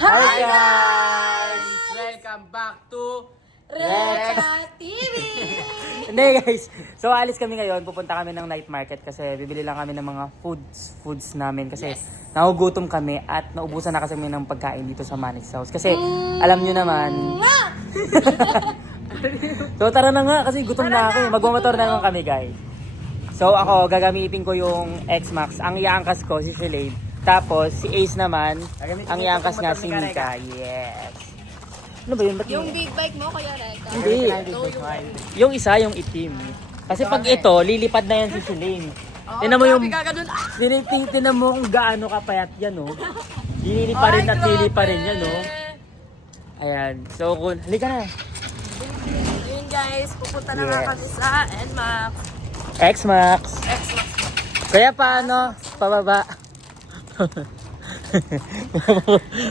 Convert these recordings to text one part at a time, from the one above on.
Hi guys! Welcome back to Reka TV! Hindi guys, so alis kami ngayon, pupunta kami ng night market kasi bibili lang kami ng mga foods namin kasi nagugutom kami at naubusan na kasi kami ng pagkain dito sa Manix House kasi alam nyo naman. So tara na nga kasi gutom na ako, magmamotor na naman kami guys. So ako gagamitin ko yung X-Max, ang iangkas ko si Shalane, tapos si Ace naman, ang iangkas nga si Mika. Yes. Ano ba yun? Ba't Yung big bike mo, Kuya Reka. Hindi. Yung isa, yung itim. Kasi pag ito, lilipad na yan si Shalane. Tinan mo yung... Tinan mo kung gaano kapayat yan, oh. Lili pa rin at lili pa rin yan, oh. Ayan. So, halika na. Ayun guys, pupunta na nga kami sa NMAX. X-Max. X-Max. Kaya paano? Pababa.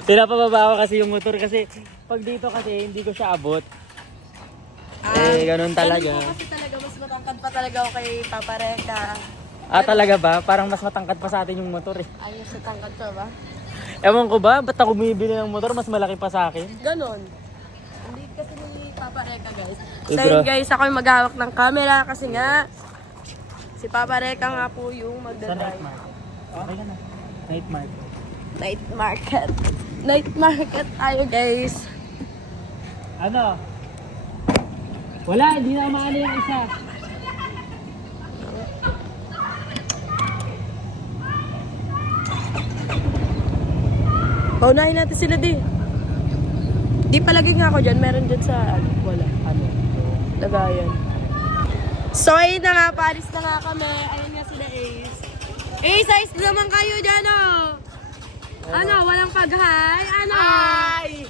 Pinapababa ko kasi yung motor kasi pag dito kasi hindi ko siya abot. Ganun talaga. Ganun po kasi talaga, mas matangkad pa talaga ako kay Papa Reka. Talaga ba? Parang mas matangkad pa sa atin yung motor eh. Ayun sa tangkad ko ba? Ewan ko ba? Ba't ako bumibili ng motor? Mas malaki pa sa akin. Ganon. Hindi kasi ni Papa Reka guys. So Bro. yun guys, ako yung maghawak ng camera kasi nga si Papa Reka nga po yung magdadrive. Okay na. Night market. Night market. Night market tayo guys. Ano? Wala, hindi na maano yung isa. Paunahin natin sila di. Di palagi nga ako dyan. Meron dyan sa ano. Wala. Ano? Lagayan. So ayun na nga. Paris na nga kami. Ayun nga sila Ace. Ace, Ace naman kayo dyan oh. Ano? Walang pag-hi? Ano? Ay!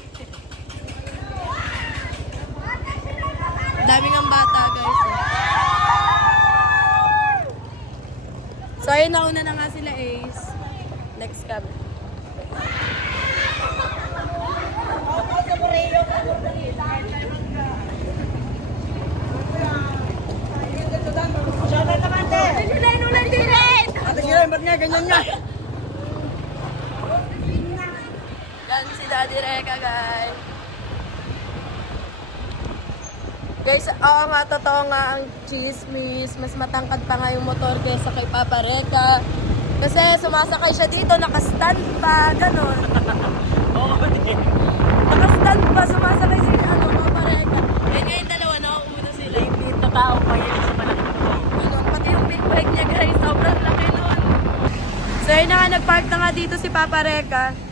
Daming ang bata guys. Oh. So ayun, nauna na nga sila Ace. Next cab. Yan si Daddy Reka guys. Guys, oo nga, totoo nga ang chismis. Mas matangkad pa nga yung motor kaysa kay Papa Reka. Kasi sumasakay siya dito, nakastand pa, ganun. Oo, hindi. Nakastand pa, sumasakay si Papa Reka. Eh ngayon dalawa, nauuna sila. Late na tao pa yan sa malaki na to. Ganun, pati yung big bike niya guys, sobrang laki nun. So yun na nga, nagpark na nga dito si Papa Reka.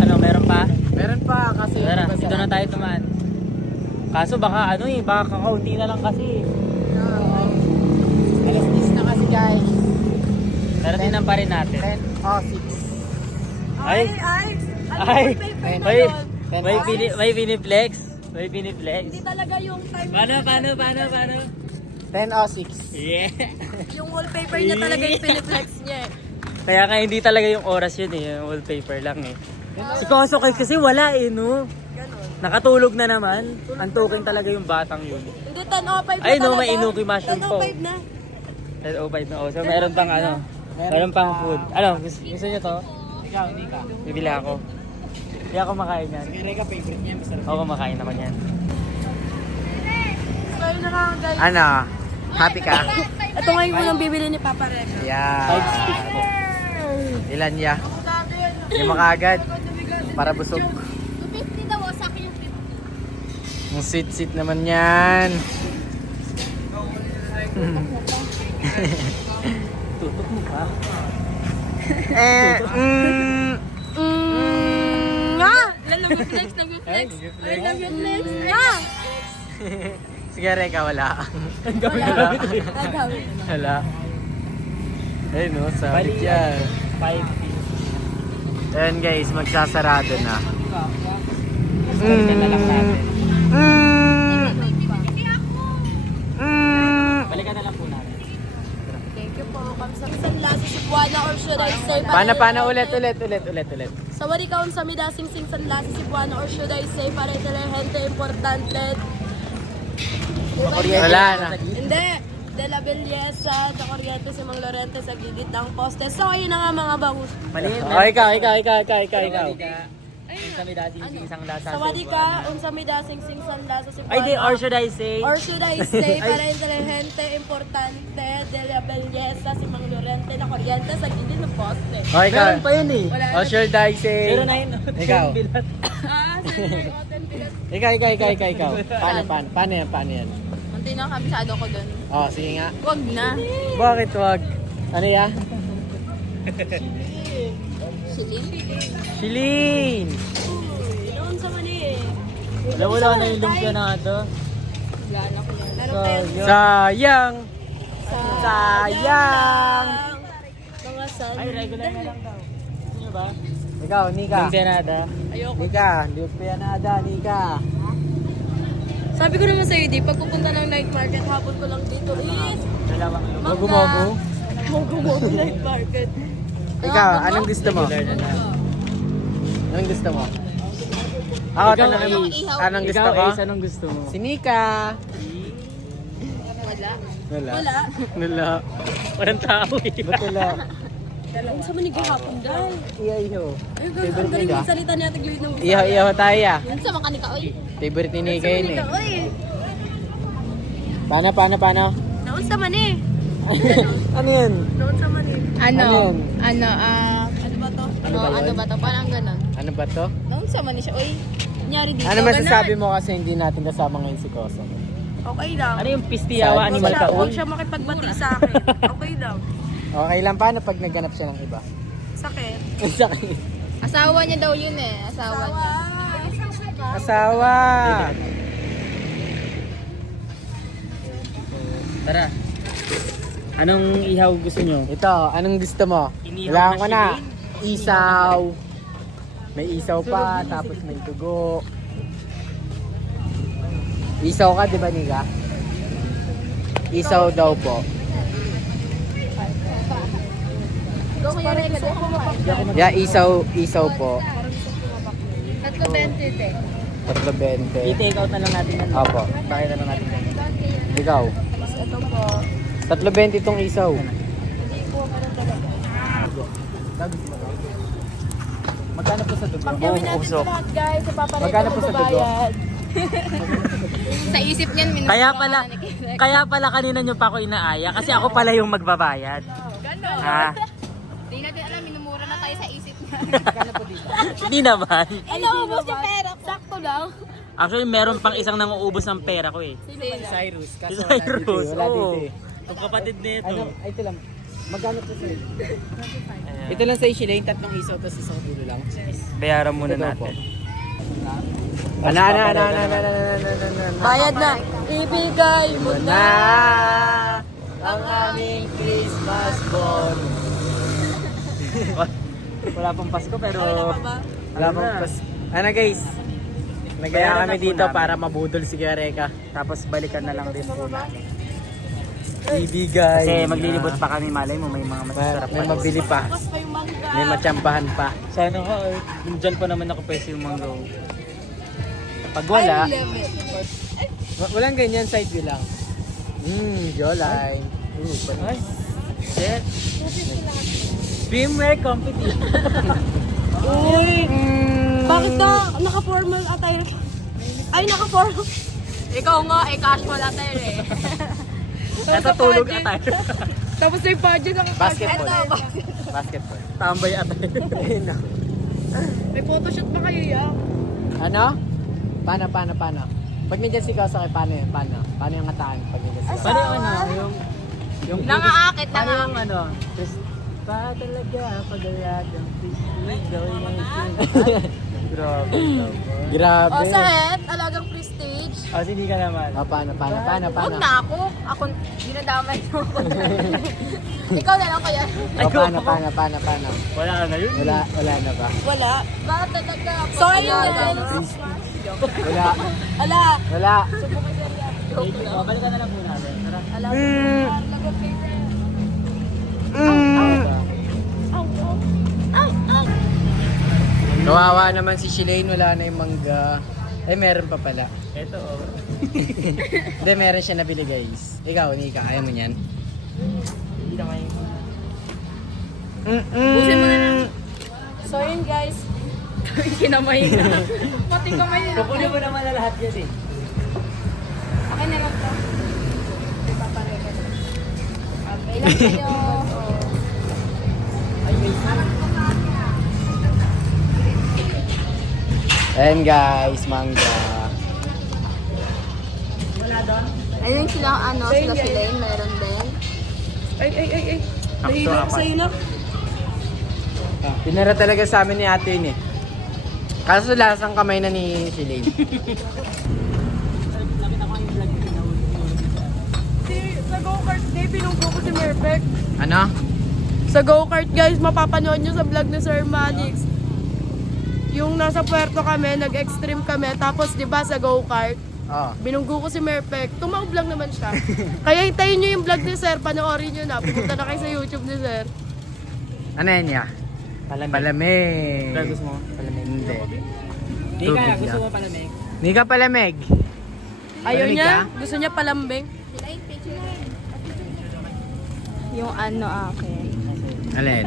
Ano, meron pa? Meron pa kasi Tara, dito na tayo tumaan. Kaso baka ano eh, baka kakaunti na lang kasi. Alas 10 na kasi guys. Tara, tinan pa rin natin. 10:06. Ay! Ano Ay! yung paper na May, yun? may piniplex. May piniplex. Hindi talaga yung time. Paano? 10:06. Yeah! Yung wallpaper niya talaga yung piniflex niya eh. Kaya nga hindi talaga yung oras yun eh, yung wallpaper lang eh. Si Koso kasi wala eh, no? Ganon. Nakatulog na naman. Antukin talaga yung batang yun. Hindi, 10:05 na Ay, no, talaga. may inuki mushroom po. 10:05 na. 10:05 na. Oh, so meron pang ano? Meron pang food. Ano, gusto nyo to? Ikaw, hindi ka. Bibili ako. Hindi ako makain yan. Sige, Reka, favorite niya. Masarap. Ako makain ako yan. So yun na nga guys. Ano? Happy ka? Ito nga yung unang bibili ni Papa Reka. Yeah. 5 sticks po. Ilan ya? Lima kaagad. Para busog. 250 daw, sa akin yung 50. Ang sweet naman yan. Tutok mo pa. Nga! Nag-flex. Nag-flex. Nga! Sige, Reka, wala. Gagawin. Wala. Ay, no, sabit yan. 5 Ayan guys, magsasarado na. Balikan na lang natin. Balikan na lang po natin. Thank you po. Kamsamisan lasa si Buwana or should I say Paano ulit. Sa wari kaon sa midasing sing san lasa si Buwana or should I say para gente importante. Wala na. Hindi. De La Belleza, sa Corriente si Mang Lorente sa gilid ng poste. So, ayun na nga mga bangus. Mali. Ikaw. Sa may dating isang lasa. Sawadi ka, unsa may dasing singsan lasa si Ay, di, or should I say? Or should I say, para inteligente, importante, De La Belleza si Mang Lorente na Corriente sa gilid ng poste. Oh, ikaw. Meron pa yun eh. Wala Or should I say? 09. Ikaw. Bilat. Ikaw. Paano yan? Hindi na kabisado ko dun. Oh, sige nga. Wag na. Bakit wag? Ano ya? Shilin! Noon sa mani eh. Wala na yung lumpia na ito. Sayang! Mga sal. Ay, regular na lang daw. Ano ba? Ikaw, Nika. Lumpia na ito. Ayoko. Nika, lumpia na ada, Nika. Sabi ko naman sa'yo, di, pag pupunta ng night market, hapon ko lang dito is Dalawang lumpia. Mogu-mogu? Mogu-mogu night market. Ikaw, anong gusto mo? Regular na lang. Anong gusto mo? Ako, Ikaw, tanong Ace. anong gusto Ikaw, ko? Ace, anong gusto mo? Si Nika. Wala. Wala. Parang tao eh. Ba't wala? Dalawa sa manig hapon dahil. Iyaw. Ay, ang galing yung salita niya tigluid ng usa. Iyaw tayo ya. Yun sa mga kanika, oy. Favorite ni Nika yun eh. Oy. Paano? Noon sa mani. Ano yun? Noon sa mani. Ano yun? Ano ba to? Ano ba yun? Parang ganon. Ano ba to? Noon sa mani siya, oy. Kunyari dito. Ano masasabi mo kasi hindi natin kasama ngayon si Koso? Okay lang. Ano yung pistiyawa animal ka? Huwag siya makipagbati sa akin. Okay lang. Okay lang, paano pag nagganap siya ng iba? Sakit. Sakit. Asawa niya daw yun eh. Asawa niya. Asawa! Tara. Anong ihaw gusto nyo? Ito, anong gusto mo? Inihaw Wala na ko na. shilin? Isaw. May isaw pa, tapos may tugo. Isaw ka, di ba, Nika? Isaw daw po. Ikaw kaya rin gusto ko mapakita. Yeah, isaw po. 3.20 eh. 3.20. I-take out na lang natin yan. Opo. Bakit na lang natin yan? Ikaw. Ito po. 3.20 itong isaw. Magkano po sa dugo? Gawin natin ito lahat, guys. Ipapalit Magkano ko po sa dugo? magbabayad. Sa isip niyan, Kaya pala kanina nyo pa ako inaaya kasi ako pala yung magbabayad. Gano'n. Ha? Hindi natin alam, minumura na tayo sa isip niya. Hindi naman. Ano, ubos yung pera. Sakto lang. Actually, meron pang isang nanguubos ng pera ko eh. Cyrus. Si Cyrus. Wala dito Oo. eh. Ang kapatid nito. Ano? Ay, ito lang. Magkano po sa'yo? Ito lang sa Shilane, tatlong isaw, tapos isang dulo lang. Bayaran muna Ito po. natin. Ano? Bayad na. Ibigay mo na. Na ang aming Christmas bonus. Wala pang Pasko pero... Okay na ba? Wala pang pas. Ano guys? Nagaya Bayaran kami na po dito namin. para mabudol si Gareka. Tapos balikan na lang din po natin. Ibigay. Kasi maglilibot pa kami, malay mo may mga masasarap May pa. mabili pa. Tapos pa yung mangga. May matsambahan pa. Sana ka, dyan pa naman ako pwede yung manggaw. Pag wala, I love it. Walang ganyan, side view lang. Jawline. ay, shit. Swimwear competition. Uy! Bakit ka naka-formal attire? Ay, naka-formal. Ikaw nga, casual attire eh. Natutulog attire. Tapos may budget ako. Basketball. Basketball. Tambay attire. Ayun na. May photoshoot ba kayo yan? Ano? Paano? Pag nandiyan si Kosa kay paano yun? Paano yung ataan pag nandiyan si Kosa? Paano yung ano? Yung Nangaakit, paano yung ano? Pa talaga pag-alagang prestige gawin ng Grabe. Grabe. O, sakit. Alagang prestige. O, hindi ka naman. Paano? Huwag na ako. Ako, dinadamay mo ako. Ikaw na lang kaya. Paano? Wala ka na yun. Wala na ba? Wala. Bakit talaga? So, ayun guys. Wala. Wala. Balikan na lang muna natin. Tara. Kawawa naman si Shilane, wala na yung mangga. Ay, meron pa pala. Ito, oh. Hindi, meron siya nabili guys. Ikaw, Nika, kaya mo yan? Hindi naman yung... Busin mo na lang. So yun guys. Kinamay na. Pati kamay na. Kukunin mo naman na lahat yan eh. Akin na lang to. Ipaparay ka to. Okay lang kayo. Ayan guys, mangga. Ayun sila, sila si Lane, meron din. Ay. Akto, Nahilak apat. sa'yo na. Pinara talaga sa amin ni ate yun eh. Kaso lasang kamay na ni Shilane. Sa go-kart day, pinunggo ko si Merpek. Ano? Sa go-kart guys, mapapanood nyo sa vlog ni Sir Manix. Yung nasa puerto kami, nag-extreme kami, tapos di ba sa go-kart, Oo. binunggo ko si Merpek. Tumaob lang naman siya. Kaya hintayin nyo yung vlog ni Sir, panoorin nyo na. Pumunta na kayo sa YouTube ni Sir. Ano yan niya? Palamig. Palamig. Pero gusto mo? Palamig. Hindi. Hindi Tubig ka, gusto lang. mo palamig? Nika palamig. Ayaw Malamig niya, ka? gusto niya palambing. Yung akin. Alin?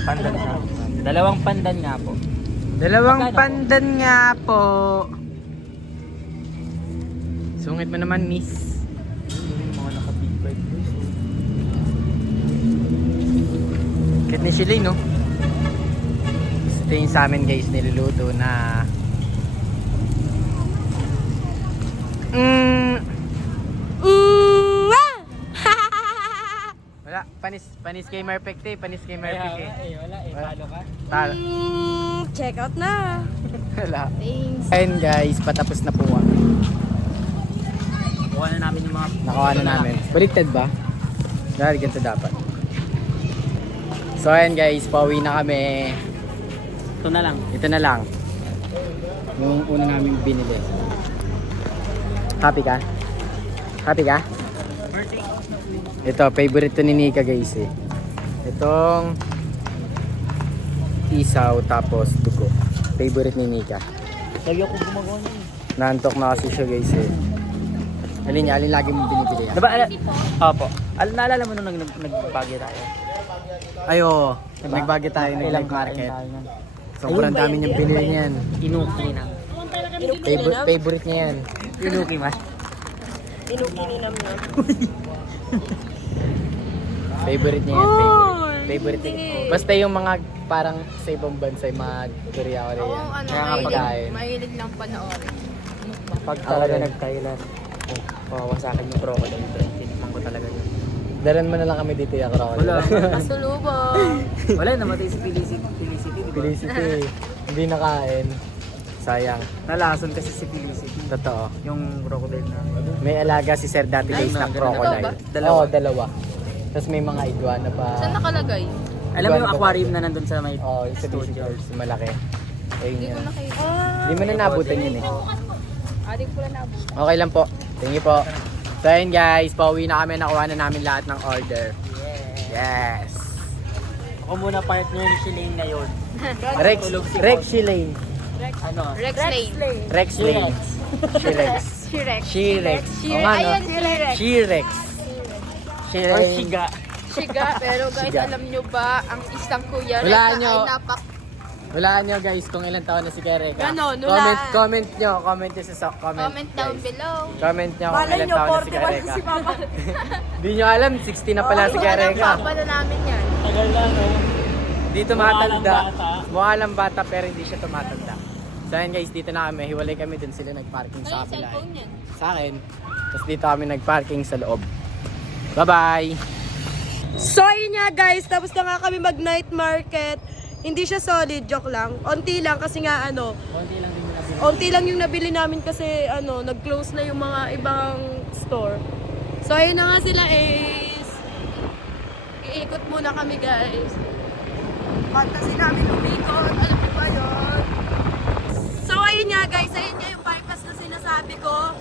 Pandan siya. Dalawang pandan nga po. Dalawang Magkano po? pandan nga po. Sungit mo naman, miss. Yung mga naka-big bike. Kahit ni Shilane, no? Ito yung sa amin guys, niluluto na... Wala, panis kay Merpek eh, panis kay Merpek eh. Wala eh. Palo ka? Tala. Check out na. Wala. Thanks. Ayun guys, patapos na po kami. Kuha na namin yung mga... Nakuha na namin. Baliktad ba? Dahil ganito dapat. So ayun guys, pauwi na kami. Ito na lang. Ito na lang. Yung una namin binili. Happy ka? Happy ka? Ito, favorite to ni Nika guys eh. Itong isaw tapos dugo. Favorite ni Nika. Sabi ako gumagawa niya. Naantok na kasi siya guys eh. Alin niya, alin lagi mo binibili yan? Diba, opo. Naalala mo nung nagbagyo tayo? Ay oo, Diba? nagbagyo tayo, Ilang nag-night kain market. tayo nun. Sobrang dami niyang binili niyan. Inuki na. Favorite niya yan. Inuki mas. Inukininam na. Favorite niya yan, favorite. Oy, Favorite niya. sige. Basta yung mga parang sa ibang bansa, yung mga Korea-Korea. Oo, Kaya nga pagkain. mahilig lang panoorin. Pag talaga nag-Thailand, kawawa sa akin yung crocodile. Tinikman ko talaga yun. Daran mo na lang kami dito yung crocodile. Wala. Pasulubong. Wala, namatay si Felicity, di ba? Felicity, hindi nakain. Sayang. Nalason kasi si Felicity. Totoo. Yung crocodile na. May alaga si Sir dati guys na Ay, crocodile. dalawa. Oo, dalawa. Tapos may mga iguana pa. Saan nakalagay? Alam mo yung aquarium na nandun sa may Oo, yung sa studio. visitors, malaki. Ayun Hindi ko yun. nakita. Hindi mo na nabutan yun eh. Adik ko lang nabot. Okay lang po. Thank you po. So ayun guys, pauwi na kami. Nakuha na namin lahat ng order. Yes. Ako muna palit nyo yung Shilane ngayon. Rex Shilane. Ano? Rex Lane. Rex Lane. She-Rex. She-Rex. She-Rex. O nga no? Ayun, She-Rex. She-Rex. Or She-Rex. Shiga. Shiga, pero guys, Shiga. alam nyo ba, ang isang kuya Walaan Reka nyo. ay Walaan nyo guys kung ilang taon na si Kereka. Ganon, walaan. Comment nyo sa comment. comment down guys. below. Comment nyo kung Malay ilang nyo, taon na si 41 Kereka. si Papa. Hindi nyo alam, 60 na pala si Kereka. Papa na namin yan. Tagal lang, no? Di tumatanda. Mukha lang bata. Mukha lang bata pero hindi siya tumatanda. So ayun guys, dito na kami. Hiwalay kami dun sila nagparking sa Ay, kapila. cellphone yan. Sa akin. Tapos dito kami nagparking sa loob. Bye-bye! So yun nga guys, tapos na nga kami mag night market. Hindi siya solid, joke lang. Onti lang kasi nga onti lang yung nabili namin kasi nag-close na yung mga ibang store. So ayun na nga sila Ace. Iikot muna kami guys. Fantasy namin umikot, alam mo ba yun? So ayun nga guys, ayun nga yung bypass na sinasabi ko.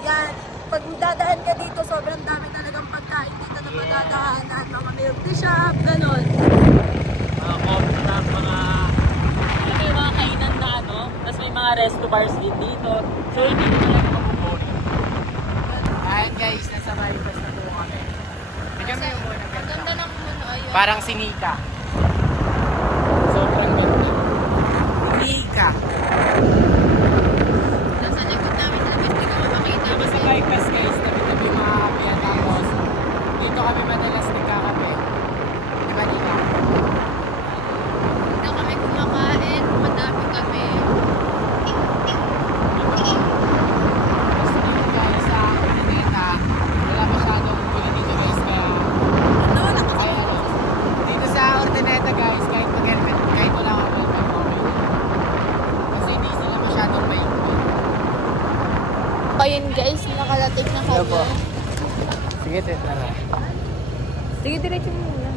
Yan, pag dadaan ka dito, sobrang dami talagang pagkain dito na madadaanan. Mga milk tea shop, ganon. Mga coffee shop, mga... Alam mo yung mga kainan na Tapos may mga resto bars din dito. So hindi ko talaga mabuboring. Ayan guys, nasa Maricas na po kami. Tignan mo yung muna Ang ganda ng ano, ayun. Parang sinika. Sobrang ganda. Sinika. Nasa likod namin na hindi ko makita kasi Sa Maricas guys, tabi-tabi yung mga kape. Tapos, dito kami madalas nagkakape. Di ba Nina? dito kami kumakain, madami kami. Tapos dito guys sa Araneta, wala masyadong pili dito guys. Kaya, ay ano, dito sa Ordaneta guys, kahit mag-helmet, kahit wala kang helmet, okay. Kasi hindi sila masyadong may Ayun guys, nakalating na Hello po. kami. Sige, teta na. Sige, diretso mo muna.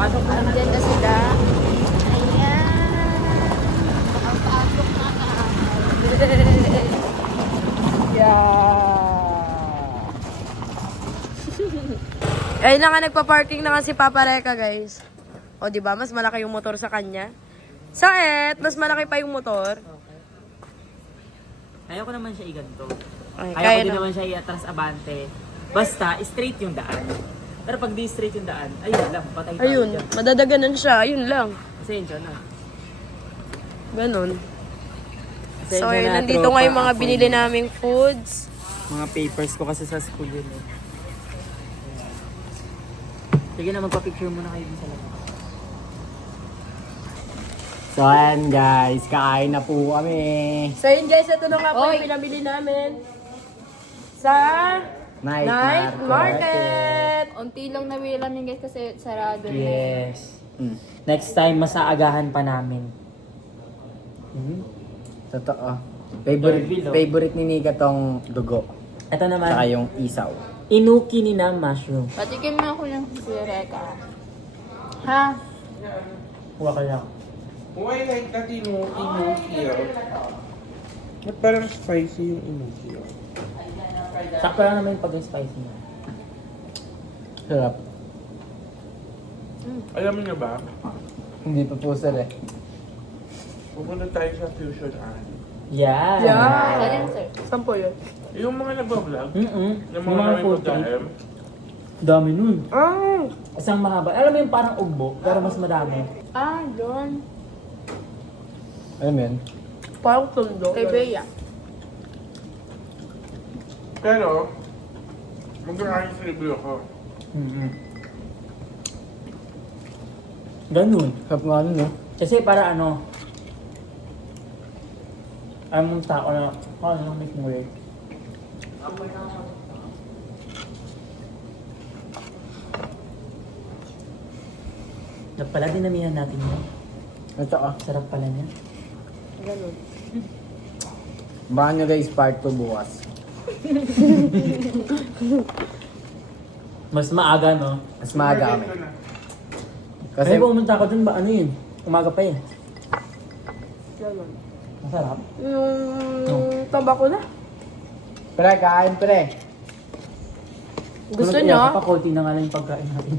Pasok na na. Diyan na sila. Ayan. Makapasok na Ayun na nga, nagpa-parking na nga si Papa Reka, guys. O, di ba? Mas malaki yung motor sa kanya. Saet, mas malaki pa yung motor. Kaya ko naman siya iganto. Ay, Kaya kaya ko din na. naman siya i-atras abante. Basta, straight yung daan. Pero pag di straight yung daan, ayun lang, patay tayo Ayun, dyan. madadaganan siya. Ayun lang. Pasensya na. Ganon. Pasensya So, ayun, na, nandito tropa, nga yung mga ako. binili naming foods. Mga papers ko kasi sa school yun eh. Sige na, magpa-picture muna kayo din sa labas. So ayan guys, kain na po kami. So, yun guys, ito na nga po Oy. yung pinabili namin sa Night Market. Unti lang nawili namin guys kasi sarado na. Yes. Next time, mas aagahan pa namin. Totoo. Reveal, oh. Favorite ni Nika tong dugo. Ito Saka naman, yung isaw. inuki ni na mushroom. Patikim mo ako ng sireka. Ha? Huwag ka lang. Why like that inukio? Ba't parang spicy yung inukio? Sakto lang naman yung pag-spicy niya. Sarap. Alam niyo ba? Hindi pa po sir eh. Pupunta tayo sa Fusion Alley. Yeah. Saan yan, sir? Saan po yun? Yung mga nagbablog, Yung yung mga food trip. nagbablog, Dami nun. Ah, Isang mahaba. Alam mo yung parang ugbo, pero mas madami. Ah, doon. Alam mo yun? parang tundo. Kay Bea. pero mag-ayos review ako. Ganun. Sarap nga nun no? Kasi para ano, alam mong tao na, ano make mo work. Pala dinamihan natin yun. Ito ah. Sarap pala niya. Ganon. Baka nyo guys part 2 bukas. Mas maaga, no? Mas maaga kami. Kasi Kasi pumunta ako dun ba, ano yun? Umaga pa eh. Ganon. Masarap. Yung tabako na. pre, kain pre. Gusto nyo? Papakunti na nga lang yung pagkain natin.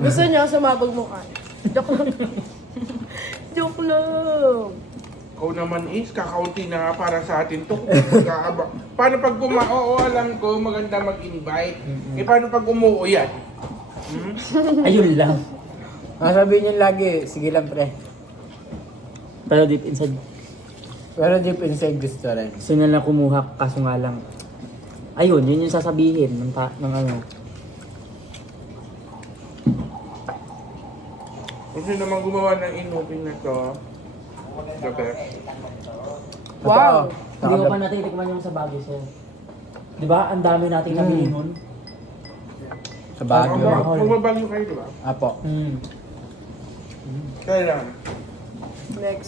Gusto nyo, sumabog mo kain. Joke lang. Joke lang. Ikaw naman is, kakaunti na nga para sa atin to. Paano pag oo, alam ko, maganda mag-invite. Eh, paano pag umuo yan? Ayun lang. Sabihin nyo lagi, sige lang pre. Pero deep inside, Pero deep inside gusto rin. gusto niya lang kumuha, kaso nga lang. Ayun, yun yung sasabihin ng ano. Kasi naman gumawa ng inupin na to. The best. Wow. Hindi ko pa natitikman yung sa Baguio, sir. Di ba? Ang dami nating nabili nun. Sa Baguio. Magbabalik kayo, di ba? Apo. Kailan?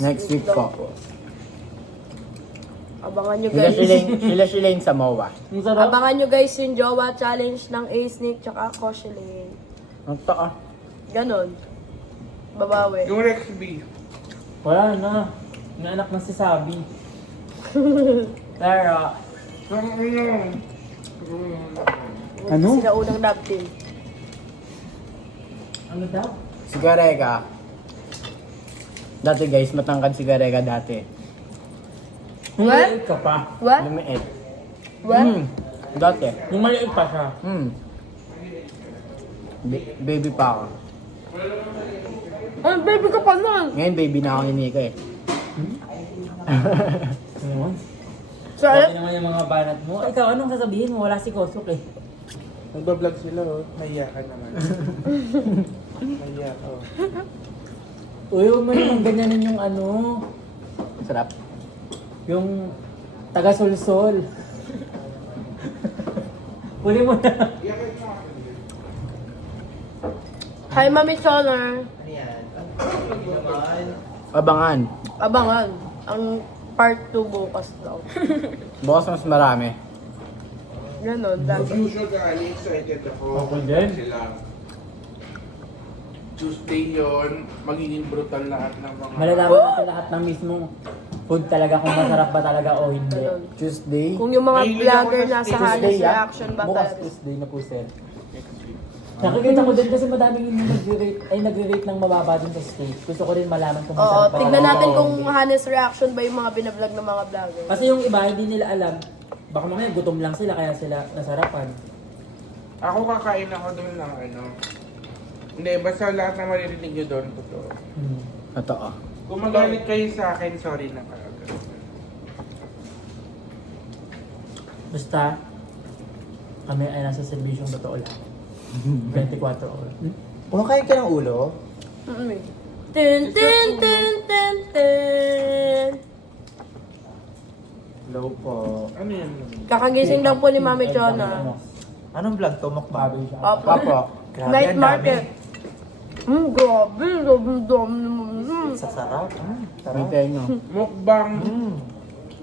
Next week daw po. Abangan nyo Sila guys. Shilane sa MOA. Ang sarap. Abangan nyo guys yung Jowa Challenge ng A-Snake tsaka Koshelane. Ang ah. Ganon. Babawi. Yung Rex B. Wala na. Yung anak na si Sabi. Pero, Ano? Sila unang love team. ano daw? Sigareka. Dati guys, matangkad si Garega dati. What? Maliit ka pa. What? Lumiit. What? Dati. Yung maliit pa siya. Baby pa ako. Ay, baby ka pa nun. Ngayon baby na ako ni Nika eh. So, Sabi naman yung mga banat mo. Ikaw, anong sasabihin mo? Wala si Kosok eh. Nagbablog sila, oh. Nahiya ka naman. Nahiya ka, oh. Uy, huwag mo naman ganyanin yung ano. Sarap. Yung taga-solsol. Uli mo na. hi, Mami Choner. Abangan. Abangan. Ang part 2 bukas daw. Bukas mas marami. Ganon, As dapat. usual, guys, excited ako. Ako din. Sila. Tuesday yun, magiging brutal lahat ng mga... Malalaman natin lahat ng mismong food talaga kung masarap ba talaga o hindi. Ganon. Tuesday. Kung yung mga Mahilig ako vlogger sa nasa Tuesday, Halos ah. reaction ba Bukas talaga? Tuesday na po, sir. Nakikita ko din kasi madaming yung nagre-rate ng mababa din sa stage. Gusto ko rin malaman kung Oo, masarap ba. tignan natin o kung hindi. honest reaction ba yung mga binablog ng mga vlogger. Kasi yung iba hindi nila alam. Baka mamaya gutom lang sila kaya sila nasarapan. Ako kakain ako doon ng ano. Hindi, basta lahat na maririnig nyo doon, totoo. Totoo. Kung magalit kayo sa akin, sorry na kaagad. Basta, kami ay nasa serbisyong totoo lang. 24 oras. Kumakain ka ng ulo? Tin, tin, tin, tin, tin. Hello po. Ano yan? Kakagising lang po ni Mami Chona. Anong vlog to? Mukbang? Opo. Papo. Grabe, Night ang dami. market. Grabe, grabe, dami naman. Sa sarap. Sarap. Bintay nyo. Mukbang.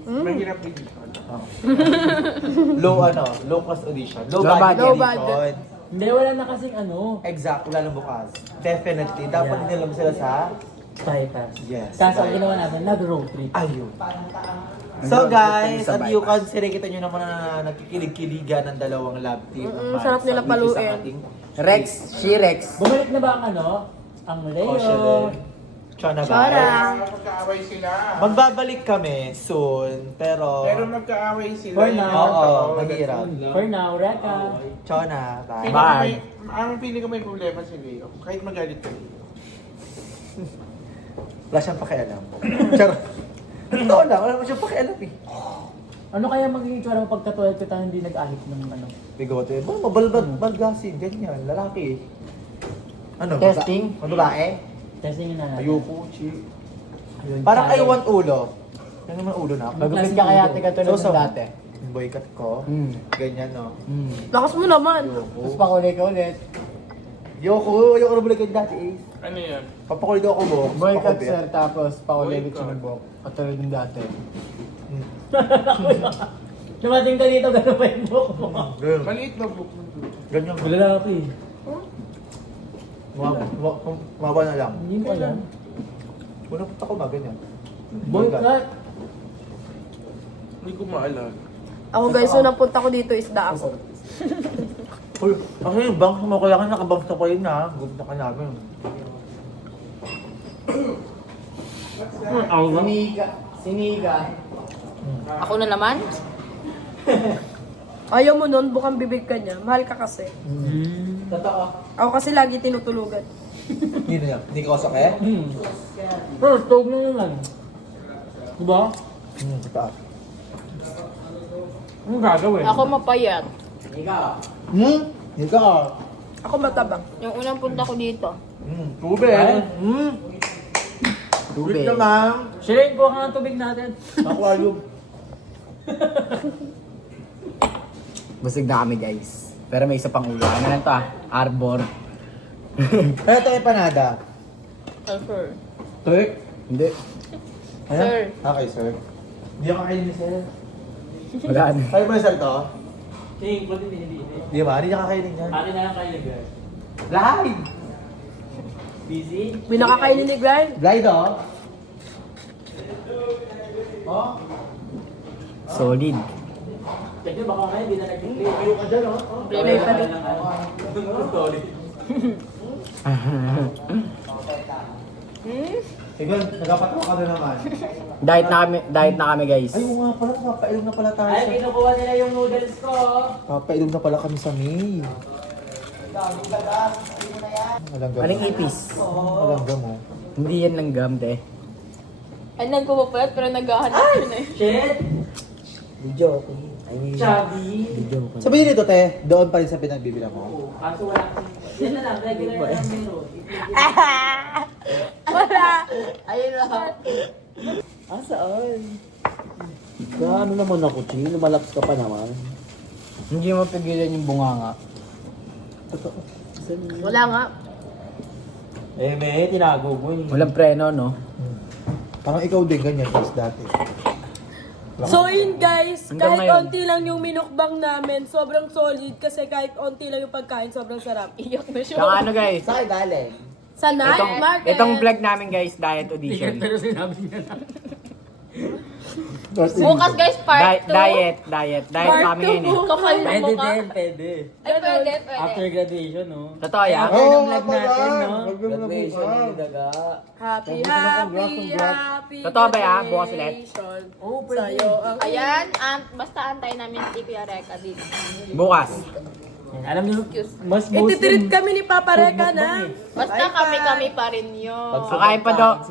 Mahirap din. Low cost audition. Low Low budget budget. Low audition. budget. Hindi, wala na kasing ano. Exact, wala na bukas. Definitely. Dapat Yeah. nilam sila sa... Bypass. Yes. Kaso ang ginawa natin, nag-road trip. Ayun. So guys, at you consider kita nyo naman na nagkikilig-kiligan ng dalawang lab team. ng sarap Marsa, nila which is ang paluin. ating Rex, She-Rex. Bumalik na ba ang ano? Ang Leo. Ocean. Chona ba? Chona. Magkaaway sila. Magbabalik kami soon, pero... Pero magkaaway sila. For yun now. ang Oo, totoo. mahirap. For now, Reka. Chona, bye. Feeling ko may- Ang feeling ko may problema si Leo. Kahit magalit ka Leo. Wala siyang pakialam. Charot. Totoo lang, wala mo siyang pakialam eh. Ano kaya magiging itsura mo pagka-12 kita hindi nag-ahit ng ano? Bigote. Mabalgasin, ganyan. Lalaki. Ano? Testing? Ano babae? Testingin na natin. Ayoko, chi. Ayun, Parang I tayo. want ulo. Yan naman ulo na ako. Magupit ka kaya ate katulad So, ng dati. Yung boycott ko. Ganyan, no? Lakas mo naman. Tapos pakulit ka ulit. Ayoko na balik yung dati eh. Ano yan? Papakulit ako mo. Boycott sir, tapos pakulit Boycott. siya ng buhok. Katulad ng dati. Hmm. Dumating ka dito, gano'n pa yung buhok mo. Ganyan. Maliit na book mo. Ganyan. Lalaki. Maba na lang. Hindi mo alam. Una punta ko ganyan. Boycott. Hindi ko maalala. Ako guys, so napunta ko dito isda ako. Uy, kasi yung banks mo, kailangan nakabanks na pa yun ha. Group na ka namin. Siniga. Ako na naman? Ayaw mo nun, bukang bibig ka niya. Mahal ka kasi. Totoo. Ako kasi lagi tinutulugan. Hindi na yan. Hindi ka kasak eh? Pero stove na naman. Diba? Totoo. Anong gagawin? Ako mapayat. Siniga. Hindi ka. Ako matabang. Yung unang punta ko dito. Tubig. Ay. Tubig naman. Shane, kuha ka ng tubig natin. Aquarium. Busog na kami guys. Pero may isa pang ulo. Ano lang to Arbor. Pero ito empanada. Sir. Turk? Hindi. Sir. Okay, sir. Hindi ako kainin ni sir. Wala na. Kaya mo na sir to? Shane, pwede pinili. Di ba? Hindi niya kakainin yan. Akin na lang kayo nag Live! Busy? Binakakainin ni Glenn. Live oh. Solid. Check nyo, baka kayo, hindi na nag-play. Ayaw ka dyan, oh. Play pa rin. Solid. Sige, nagpatawa ka na naman. Diet na kami guys. Ay, oo nga pala, papainom na pala tayo. Ay, kinukuha nila yung noodles ko. Papainom na pala kami sa May. Malangga Aling ipis? Malangga mo. Hindi yan langgam, te. Ay, nagpupapayat pero naghahanap yun eh. Shit! Video, okay. Chubby! Sabihin nito, te, doon pa rin sa pinagbibila mo. Kaso wala kasi. Yan na lang, regular na lang meron. Wala. Ayun lang. Saan? Gaano naman ako, Ching? Lumalaps ka pa naman. Hindi mo pigilan yung bunganga. Wala nga. Eh, may tinago mo eh. Walang preno, no? Parang ikaw din ganyan, tapos dati. So yun guys, Hanggang kahit ngayon. onti lang yung minukbang namin, sobrang solid kasi kahit onti lang yung pagkain, sobrang sarap. Iyak na siya. Saka ano guys, Saan galing? Sa night market. itong vlog namin guys, diet audition. Bukas guys, part 2. Diet Part kami two ngayon eh. Kapal na Pwede mukha. din, pwede. Ay, pwede, pwede. graduation, no? Totoo yan? Oo, Yung nga vlog pala. natin, no? Graduation ni Daga. Happy Totoo ba yan? Bukas ulit? graduation. Oh, Sa'yo ang Ayan, basta antay namin si Kuya Reka dito. Bukas. Alam niyo, mas Ititreat kami ni Papa Reka na. Basta kami-kami pa rin yun.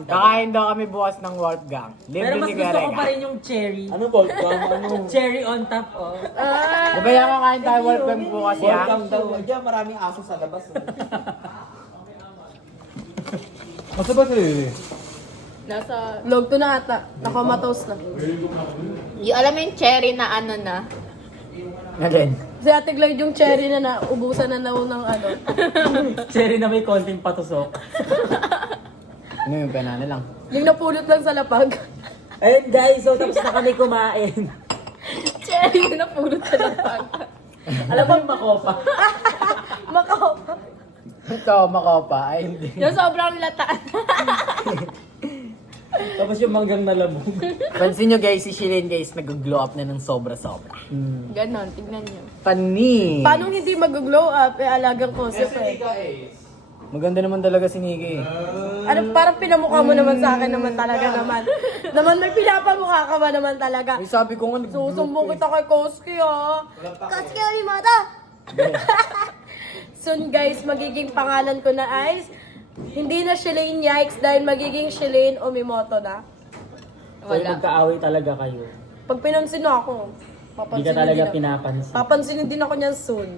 Kakain daw kami bukas ng Wolfgang. Pero Libre mas ni gusto ko Garega. pa rin yung cherry. Ano, Volcom? Ano? Cherry on top, oh. Di ba yung kakain tayo Wolfgang bukas yan? Volcom daw. Diyan, maraming aso sa labas. Masa ba sa'yo? Nasa, Log to na ata. Nakamatos na. yung alam mo yung cherry na ano na. Nalin. Si Ate Glide yung cherry na naubusan na ng ano. Cherry na may konting patusok. Ano yung penana lang? Yung napulot lang sa lapag. Ayun guys, so tapos na kami kumain. Cherry na napulot ka ng pag. Alam mo yung makopa? Makaw. Ito, makopa. Ay, hindi. Yung sobrang lataan. Tapos yung manggang nalamog. Pansin nyo guys, si Shilin guys, nag-glow up na ng sobra-sobra. Ganon, tignan nyo. Pani! Paano hindi mag-glow up? Alagang concept eh. Maganda naman talaga si Nikki. Ano, parang pinamukha mo naman sa akin naman talaga naman. Naman may pinapamukha ka ba naman talaga? Ay, sabi ko nga, Susumbong kita kay Koski ah. Koski Orimata! Soon guys, magiging pangalan ko na Ice. Hindi na Shilane Yikes dahil magiging Shilane Omimoto na. So magkaaway talaga kayo. Pag pinansin ako, Hindi ka talaga pinapansin. papansinin din ako niyan soon.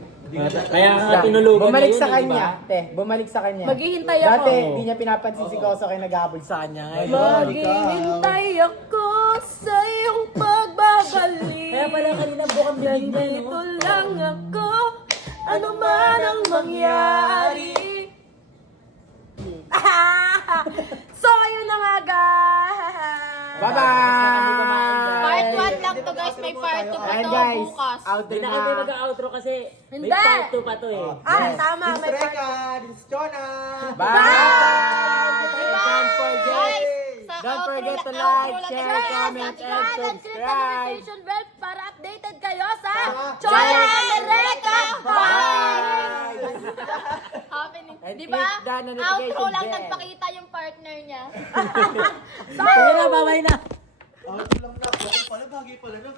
Kaya nga tinulugan Bumalik na sa yun, eh, kanya. di ba? Te, bumalik sa kanya. Maghihintay ako. Dati, hindi niya pinapansin si Koso kaya nag-aabol sa kanya. Ngayon, Maghihintay ako sa iyong pagbabalik. Kaya pala kanina bukang biging Nandito lang ako, ano man ang mangyari. So, ayun na nga guys. Bye-bye! Part 1 lang to guys, may part 2 pa Ayan to guys, bukas. outro Hindi na kami na. mag-outro kasi Hindi. may part 2 pa to eh. Tama. This May Reka, this is Jonah. Bye! Diba? Don't forget, Guys, sa don't outro forget to lang- like, outro lang share, tayo. comment, and Subscribe and click the subscribe. notification bell para updated kayo sa Chola Chola and Reka. Bye! Happening. And Di ba? click the notification Outro lang bell. nagpakita yung partner niya. Sige na, bye-bye na. Ano lang na, pala bagay pala ng